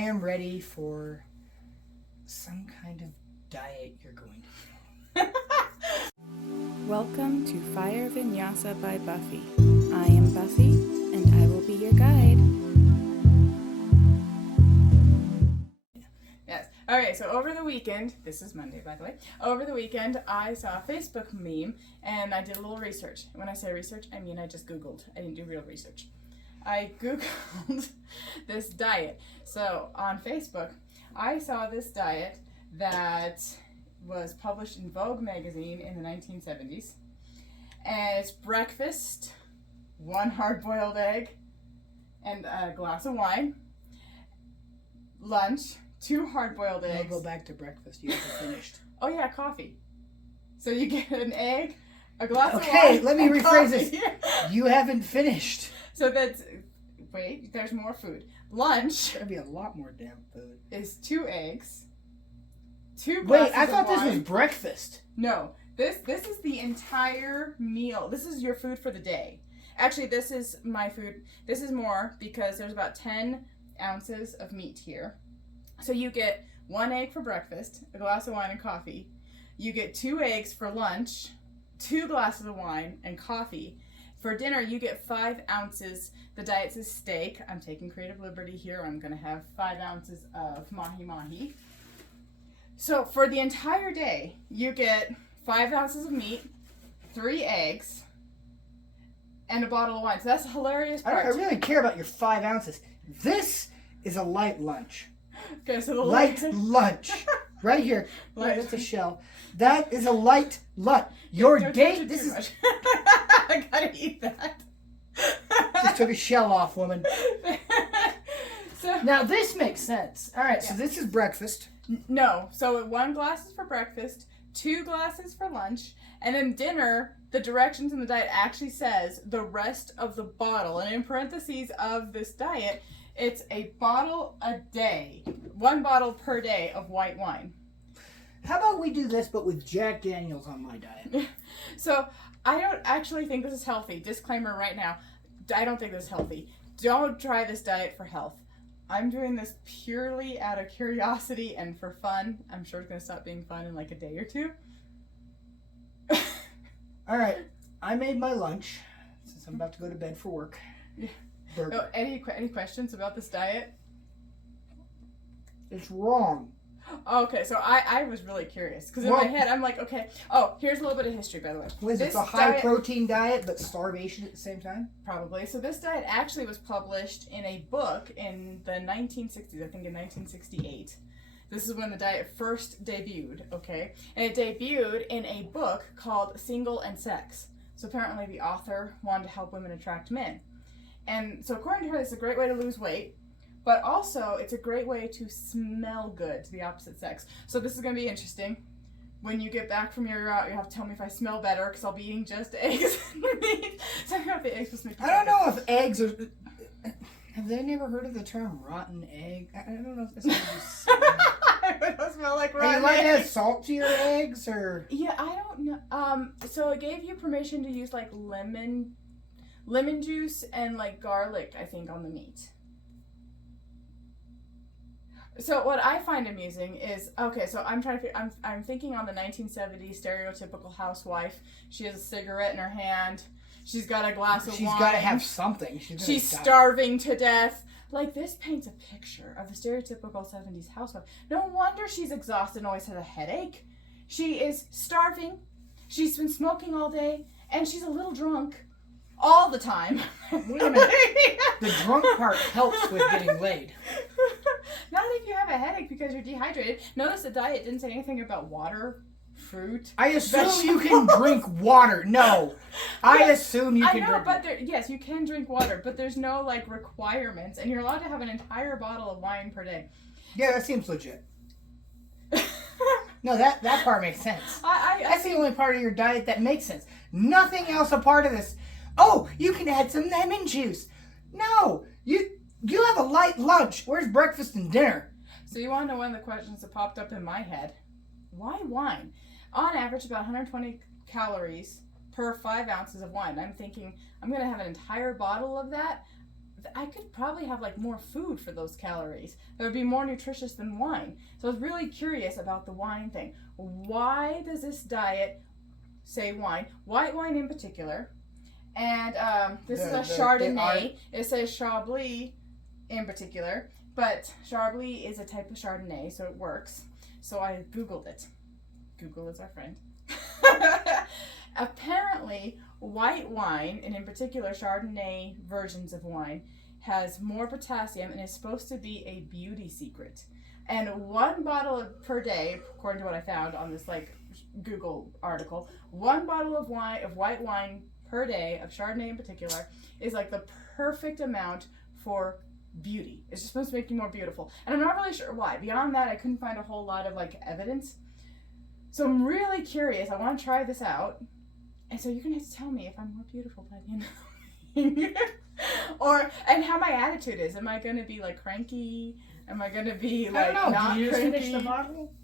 I am ready for some kind of diet you're going to. Welcome to Fire Vinyasa by Buffy. I am Buffy, and I will be your guide. Yes. Okay, so over the weekend, this is Monday, by the way. Over the weekend, I saw a Facebook meme, and I did a little research. When I say research, I mean I just Googled. I didn't do real research. I Googled this diet. So on Facebook, I saw this diet that was published in Vogue magazine in the 1970s. And it's breakfast, 1 hard-boiled egg, and a glass of wine. Lunch, 2 hard-boiled eggs. I'll go back to breakfast. You haven't finished. Oh yeah, coffee. So you get an egg, a glass of wine. Okay, let me and rephrase coffee. this. You haven't finished. So that's, wait, there's more food. Lunch There'd be a lot more damn food. is 2 eggs, 2 glasses Wait, I thought of this was wine. breakfast. No, this is the entire meal. This is your food for the day. Actually, this is my food. This is more because there's about 10 ounces of meat here. So you get 1 egg for breakfast, a glass of wine and coffee. You get 2 eggs for lunch, 2 glasses of wine and coffee. For dinner, you get 5 ounces. The diet says steak. I'm taking creative liberty here. I'm going to have 5 ounces of mahi-mahi. So for the entire day, you get 5 ounces of meat, 3 eggs, and a bottle of wine. So that's a hilarious I part. don't really care about your 5 ounces. This is a light lunch. Okay, so the Light lunch. Right here. Light. That's a shell. That is a light lunch. Your Don't touch date, it this too is... much. I gotta eat that. Just took a shell off, woman. So Now, this makes sense. All right, so Yeah. this is breakfast. no, so 1 glass is for breakfast, 2 glasses for lunch, and then dinner. The directions in the diet actually says the rest of the bottle, and in parentheses of this diet, it's a bottle a day, 1 bottle per day of white wine. How about we do this, but with Jack Daniels on my diet? So I don't actually think this is healthy. Disclaimer right now. I don't think this is healthy. Don't try this diet for health. I'm doing this purely out of curiosity and for fun. I'm sure it's going to stop being fun in like a day or 2. All right, I made my lunch since I'm about to go to bed for work. Yeah. Burger. Oh, any questions about this diet? It's wrong. Okay, so I was really curious because in Well- my head I'm like, okay. Oh, here's a little bit of history, by the way. What is it? This It's a high diet- protein diet, but starvation at the same time? Probably. So this diet actually was published in a book in the 1960s, I think in 1968. This is when the diet first debuted, okay? And it debuted in a book called Single and Sex. So apparently the author wanted to help women attract men. And so according to her, it's a great way to lose weight, but also it's a great way to smell good to the opposite sex. So this is going to be interesting. When you get back from your route, you have to tell me if I smell better because I'll be eating just eggs and meat. So I don't know if the eggs supposed to be I don't know if eggs are... Have they never heard of the term rotten egg? I don't know if that's what you It don't smell like Are you rotten allowed to add eggs. salt to your eggs, or... Yeah, I don't know. So it gave you permission to use like lemon juice and like garlic, I think, on the meat. So what I find amusing is, okay, so I'm thinking on the 1970s stereotypical housewife. She has a cigarette in her hand. She's got a glass of She's wine. got to have something. She's starving to death. Like, this paints a picture of the stereotypical 70s housewife. No wonder she's exhausted and always has a headache. She is starving. She's been smoking all day, and she's a little drunk all the time. Wait a minute. The drunk part helps with getting laid. Not if you have a headache because you're dehydrated. Notice the diet didn't say anything about water, fruit. I assume you can vegetables. drink water. No. I Yes, assume you I can know, drink but yes, you can drink water, but there's no like requirements, and you're allowed to have an entire bottle of wine per day. Yeah, that seems legit. No, that part makes sense. That's the only part of your diet that makes sense. Nothing else a part of this. Oh, you can add some lemon juice. No, you have a light lunch. Where's breakfast and dinner? So you want to know one of the questions that popped up in my head? Why wine? On average, about 120 calories per 5 ounces of wine. I'm thinking I'm going to have an entire bottle of that. I could probably have like more food for those calories that would be more nutritious than wine. So I was really curious about the wine thing. Why does this diet say wine? White wine in particular. And this is a Chardonnay. It says Chablis in particular. But Chablis is a type of Chardonnay, so it works. So I Googled it. Google is our friend. Apparently, white wine, and in particular Chardonnay versions of wine, has more potassium and is supposed to be a beauty secret. And 1 bottle per day, according to what I found on this like Google article, 1 bottle of white wine per day, of Chardonnay in particular, is like the perfect amount for beauty. It's just supposed to make you more beautiful. And I'm not really sure why. Beyond that, I couldn't find a whole lot of like evidence. So I'm really curious. I want to try this out. And so you're going to have to tell me if I'm more beautiful by the end of the week. And how my attitude is. Am I going to be like cranky? Am I going to be like I don't know. not Did you just cranky? finish the bottle?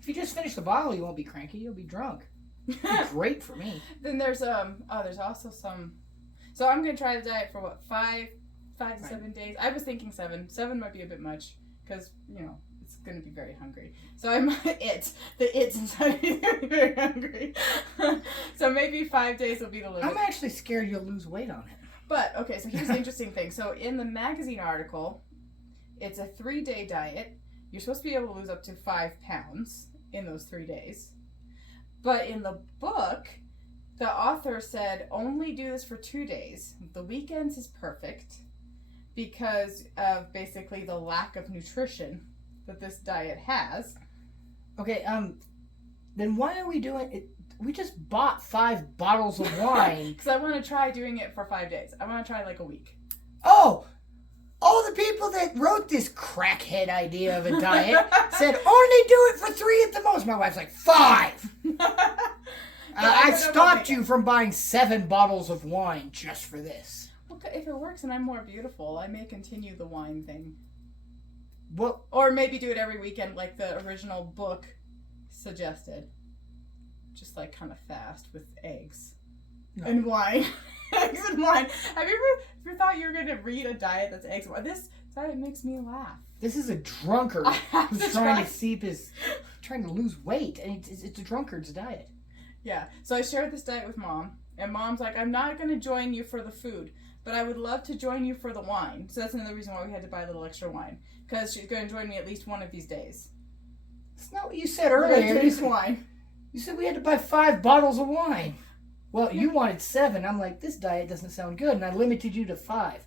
If you just finish the bottle, you won't be cranky. You'll be drunk. It'd be great for me. Then there's also some. So I'm going to try the diet for what, 5 to 7 days. I was thinking 7. 7 might be a bit much because, it's going to be very hungry. So I might the it's inside me is going to be very hungry. So maybe 5 days will be the limit. I'm actually scared you'll lose weight on it. But, okay, so here's the interesting thing. So in the magazine article, it's a 3-day diet. You're supposed to be able to lose up to 5 pounds in those 3 days. But in the book, the author said only do this for 2 days. The weekends is perfect because of basically the lack of nutrition that this diet has. Okay, then why are we doing it? We just bought 5 bottles of wine. Because I want to try doing it for 5 days. I want to try like a week. Oh! All the people that wrote this crackhead idea of a diet said only do it for 3 at the most. My wife's like, 5! I stopped you from buying 7 bottles of wine just for this. Well, if it works and I'm more beautiful, I may continue the wine thing. Well, or maybe do it every weekend like the original book suggested. Just like kind of fast with eggs and wine. Eggs and wine. Have you ever thought you were going to read a diet that's eggs and wine? This diet makes me laugh. This is a drunkard who's trying to lose weight, and it's a drunkard's diet. Yeah. So I shared this diet with Mom, and Mom's like, I'm not going to join you for the food, but I would love to join you for the wine. So that's another reason why we had to buy a little extra wine, because she's going to join me at least one of these days. That's not what you said earlier. You said wine. You said we had to buy 5 bottles of wine. Well, you wanted 7. I'm like, this diet doesn't sound good, and I limited you to 5.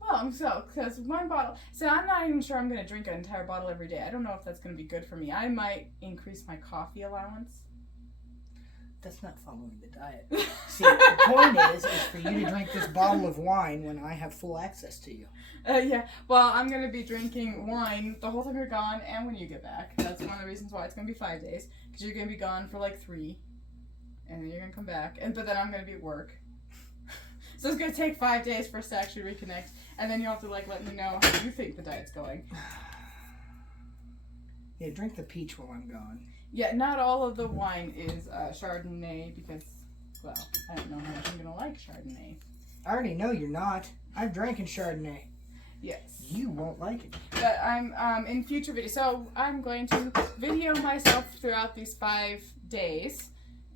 Well, because 1 bottle. So I'm not even sure I'm going to drink an entire bottle every day. I don't know if that's going to be good for me. I might increase my coffee allowance. That's not following the diet. See, the point is for you to drink this bottle of wine when I have full access to you. Yeah. Well, I'm going to be drinking wine the whole time you're gone and when you get back. That's one of the reasons why it's going to be 5 days. Because you're going to be gone for like 3. And then you're going to come back. But then I'm going to be at work. So it's going to take 5 days for us to actually reconnect. And then you'll have to let me know how you think the diet's going. Yeah, drink the peach while I'm gone. Yeah, not all of the wine is Chardonnay because, well, I don't know how much I'm going to like Chardonnay. I already know you're not. I'm drinking Chardonnay. Yes. You won't like it. But I'm in future videos. So I'm going to video myself throughout these 5 days.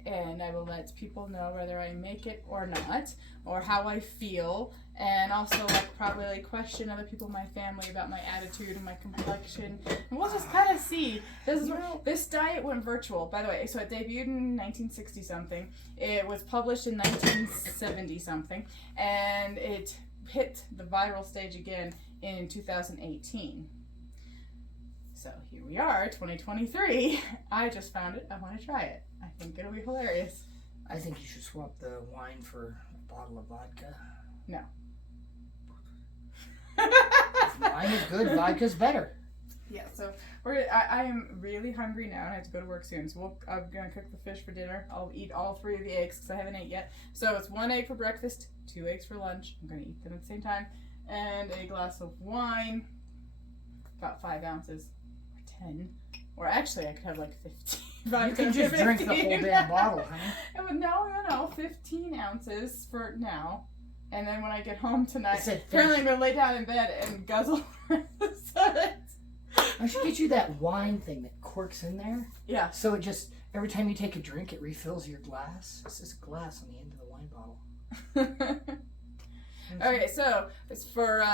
And I will let people know whether I make it or not, or how I feel, and also probably question other people in my family about my attitude and my complexion. And we'll just kind of see. This diet went virtual, by the way. So it debuted in 1960 something. It was published in 1970 something, and it hit the viral stage again in 2018. So here we are, 2023. I just found it. I want to try it. I think it'll be hilarious. I think you should swap the wine for a bottle of vodka. No. If wine is good, vodka's better. Yeah, so I am really hungry now, and I have to go to work soon. So I'm going to cook the fish for dinner. I'll eat all 3 of the eggs because I haven't ate yet. So it's 1 egg for breakfast, 2 eggs for lunch. I'm going to eat them at the same time. And a glass of wine, about 5 ounces, or 10. Or actually, I could have 15. You can just drink the whole damn bottle, honey. No, 15 ounces for now. And then when I get home tonight, It said apparently I'm finish. going to lay down in bed and guzzle. I should get you that wine thing that corks in there. Yeah. So it just, every time you take a drink, it refills your glass. It's just glass on the end of the wine bottle. Okay, so it's for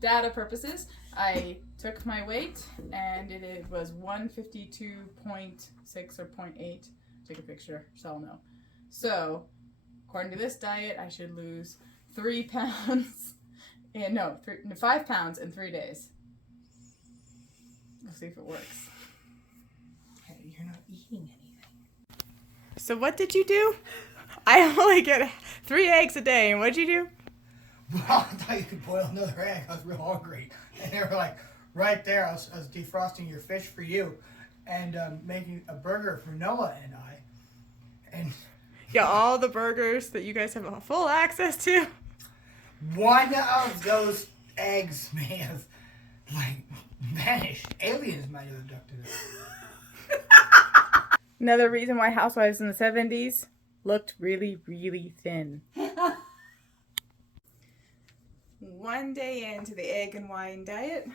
data purposes. I took my weight and it was 152.6 or 0.8. Take a picture so I'll know. So, according to this diet, I should lose 5 pounds in 3 days. We'll see if it works. Hey, you're not eating anything. So what did you do? I only get 3 eggs a day, and what'd you do? Well, I thought you could boil another egg. I was real hungry. And they were like, right there, I was defrosting your fish for you and making a burger for Noah and I. And Yeah, all the burgers that you guys have full access to. one of those eggs may have, like, vanished. Aliens might have abducted it. Another reason why housewives in the 70s looked really, really thin. One day into the egg and wine diet.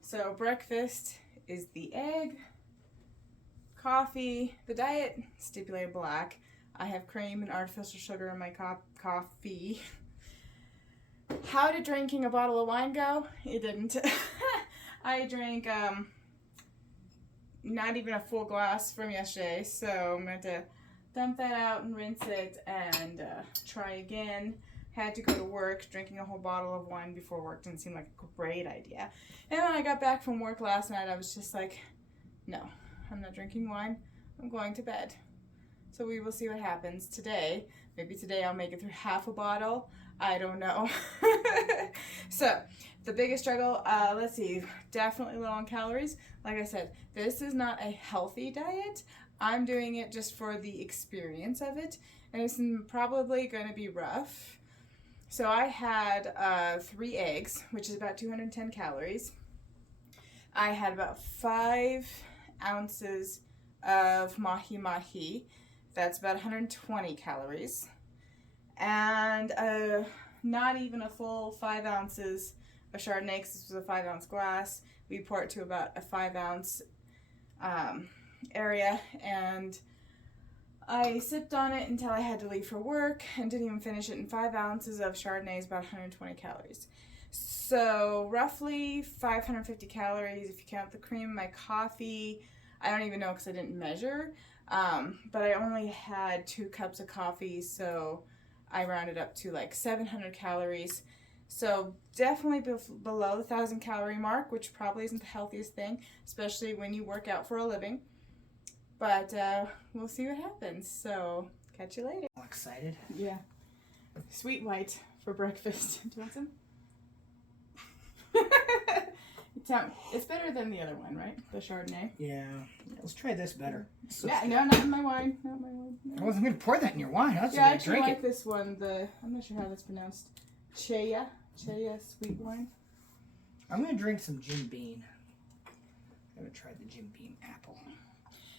So breakfast is the egg, coffee, the diet stipulated black. I have cream and artificial sugar in my coffee. How did drinking a bottle of wine go? It didn't. I drank not even a full glass from yesterday, so I'm going to dump that out and rinse it and try again. Had to go to work. Drinking a whole bottle of wine before work didn't seem like a great idea. And when I got back from work last night, I was just like, no, I'm not drinking wine. I'm going to bed. So we will see what happens today. Maybe today I'll make it through half a bottle. I don't know. So the biggest struggle, let's see, definitely low on calories. Like I said, this is not a healthy diet. I'm doing it just for the experience of it. And it's probably going to be rough. So I had 3 eggs, which is about 210 calories. I had about 5 ounces of mahi-mahi. That's about 120 calories. And not even a full 5 ounces of Chardonnay, because this was a 5-ounce glass. We pour it to about a 5-ounce area, and I sipped on it until I had to leave for work and didn't even finish it. And 5 ounces of Chardonnay is about 120 calories. So roughly 550 calories if you count the cream in my coffee. I don't even know because I didn't measure. But I only had 2 cups of coffee, so I rounded up to like 700 calories. So definitely below the 1,000 calorie mark, which probably isn't the healthiest thing, especially when you work out for a living. But we'll see what happens. So catch you later. I'm excited. Yeah. Sweet white for breakfast. Do you want some? It's better than the other one, right? The Chardonnay. Yeah. Let's try this better. Yeah, no, not in my wine. Not in my wine. No. I wasn't going to pour that in your wine. I was Yeah, I just actually going to like drink it. this one. I'm not sure how that's pronounced. Cheya sweet wine. I'm going to drink some Jim Beam. I haven't tried the Jim Beam apple.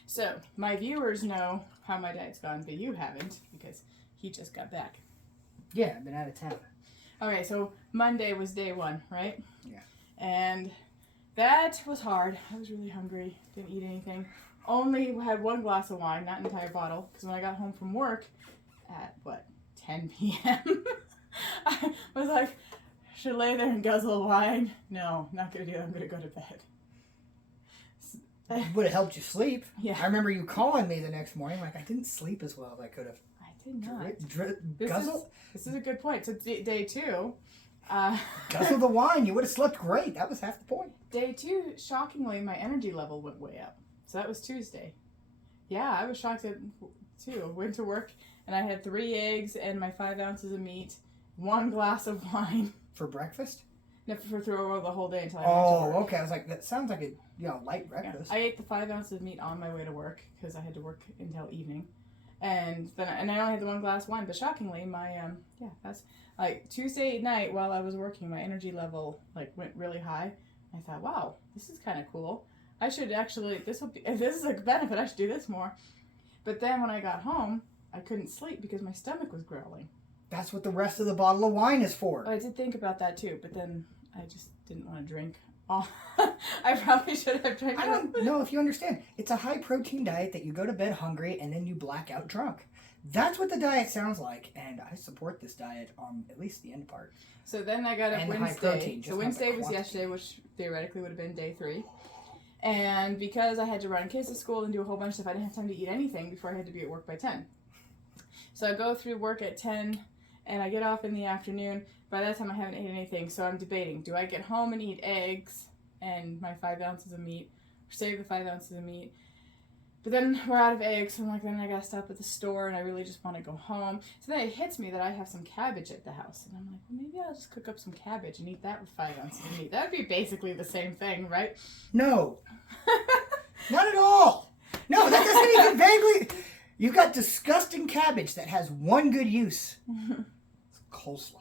So, my viewers know how my diet's gone, but you haven't, because he just got back. Yeah, I've been out of town. Okay, so Monday was day 1, right? Yeah. And that was hard. I was really hungry. Didn't eat anything. Only had 1 glass of wine, not an entire bottle, because when I got home from work at, 10 p.m., I was like, should lay there and guzzle wine. No, not going to do that. I'm going to go to bed. Would have helped you sleep. Yeah. I remember you calling me the next morning like I didn't sleep as well as I could have. I did not. Guzzle? This is a good point. So day 2. Guzzle the wine. You would have slept great. That was half the point. Day 2, shockingly, my energy level went way up. So that was Tuesday. Yeah, I was shocked at too. Went to work and I had 3 eggs and my 5 ounces of meat, 1 glass of wine. For breakfast? No, for through the whole day until I went to work. Okay. I was like, that sounds like a light breakfast. Yeah. I ate the 5 ounces of meat on my way to work because I had to work until evening, and then I only had the 1 glass of wine. But shockingly, my that's like Tuesday night while I was working, my energy level went really high. I thought, wow, this is kind of cool. I should actually this is a benefit. I should do this more. But then when I got home, I couldn't sleep because my stomach was growling. That's what the rest of the bottle of wine is for. I did think about that too, but then I just didn't want to drink all. I probably should have drank. I don't know if you understand. It's a high protein diet that you go to bed hungry and then you black out drunk. That's what the diet sounds like, and I support this diet on at least the end part. So then I got up And Wednesday. high protein, So Wednesday was yesterday, which theoretically would have been day 3. And because I had to run kids to school and do a whole bunch of stuff, I didn't have time to eat anything before I had to be at work by 10. So I go through work at 10, and I get off in the afternoon. By that time, I haven't eaten anything, so I'm debating. Do I get home and eat eggs and my 5 ounces of meat, or save the 5 ounces of meat? But then we're out of eggs, so I'm like, then I gotta stop at the store, and I really just want to go home. So then it hits me that I have some cabbage at the house, and I'm like, well, maybe I'll just cook up some cabbage and eat that with 5 ounces of meat. That would be basically the same thing, right? No. Not at all. No, that doesn't even vaguely... You've got disgusting cabbage that has one good use. It's coleslaw.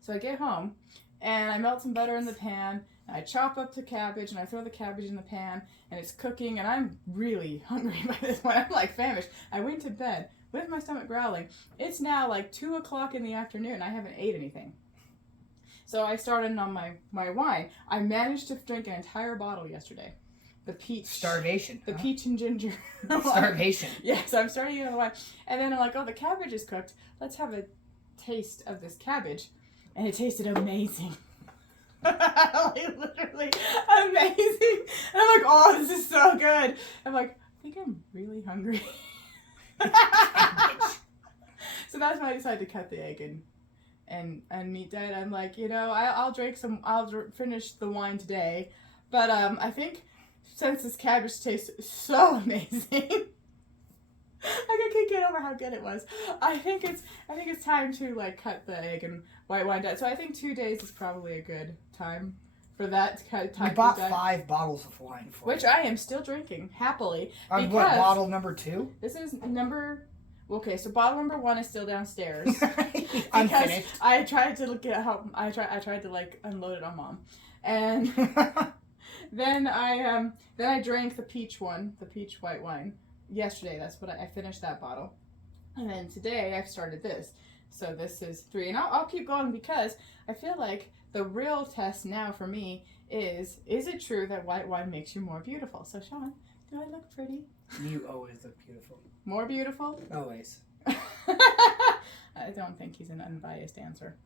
So I get home, and I melt some butter in the pan, and I chop up the cabbage, and I throw the cabbage in the pan, and it's cooking, and I'm really hungry by this point. I'm like famished. I went to bed with my stomach growling. It's now like 2 o'clock in the afternoon. I haven't ate anything. So I started on my wine. I managed to drink an entire bottle yesterday. The peach. Starvation. The peach and ginger. Starvation. Yeah, so I'm starting on the wine. And then I'm like, oh, the cabbage is cooked. Let's have a taste of this cabbage. And it tasted amazing. Like, literally amazing. And I'm like, oh, this is so good. I'm like, I think I'm really hungry. So that's when I decided to cut the egg and meat diet. I'm like, I'll finish the wine today. But I think since this cabbage tastes so amazing, I can't get over how good it was. I think it's time to like cut the egg and white wine diet. So I think 2 days is probably a good time for that time. We bought 5 bottles of wine for which I am still drinking happily. On what, bottle number 2? This is number. Okay, so bottle number 1 is still downstairs. Unfinished. I tried to get help. I tried to like unload it on Mom, and then I drank the peach white wine yesterday. That's what I finished that bottle, and then today I've started this. So this is 3, and I'll keep going because I feel like the real test now for me is it true that white wine makes you more beautiful? So Sean, do I look pretty? You always look beautiful. More beautiful? Always. I don't think he's an unbiased answer.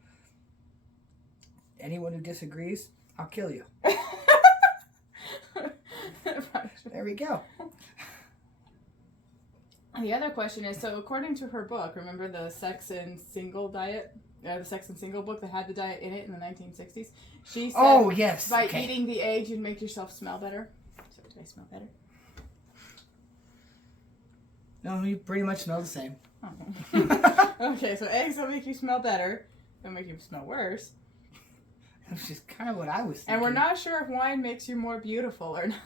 Anyone who disagrees, I'll kill you. There we go. The other question is, so according to her book, remember the Sex and Single diet? The Sex and Single book that had the diet in it in the 1960s? She said by eating the egg, you'd make yourself smell better. So do I smell better? No, you pretty much smell the same. Oh. Okay, so eggs don't make you smell better. They'll make you smell worse. Which is kind of what I was thinking. And we're not sure if wine makes you more beautiful or not.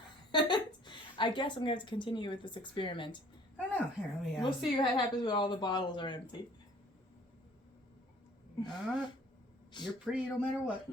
I guess I'm going to have to continue with this experiment. I don't know. Here, let me... We'll see what happens when all the bottles are empty. You're pretty no matter what.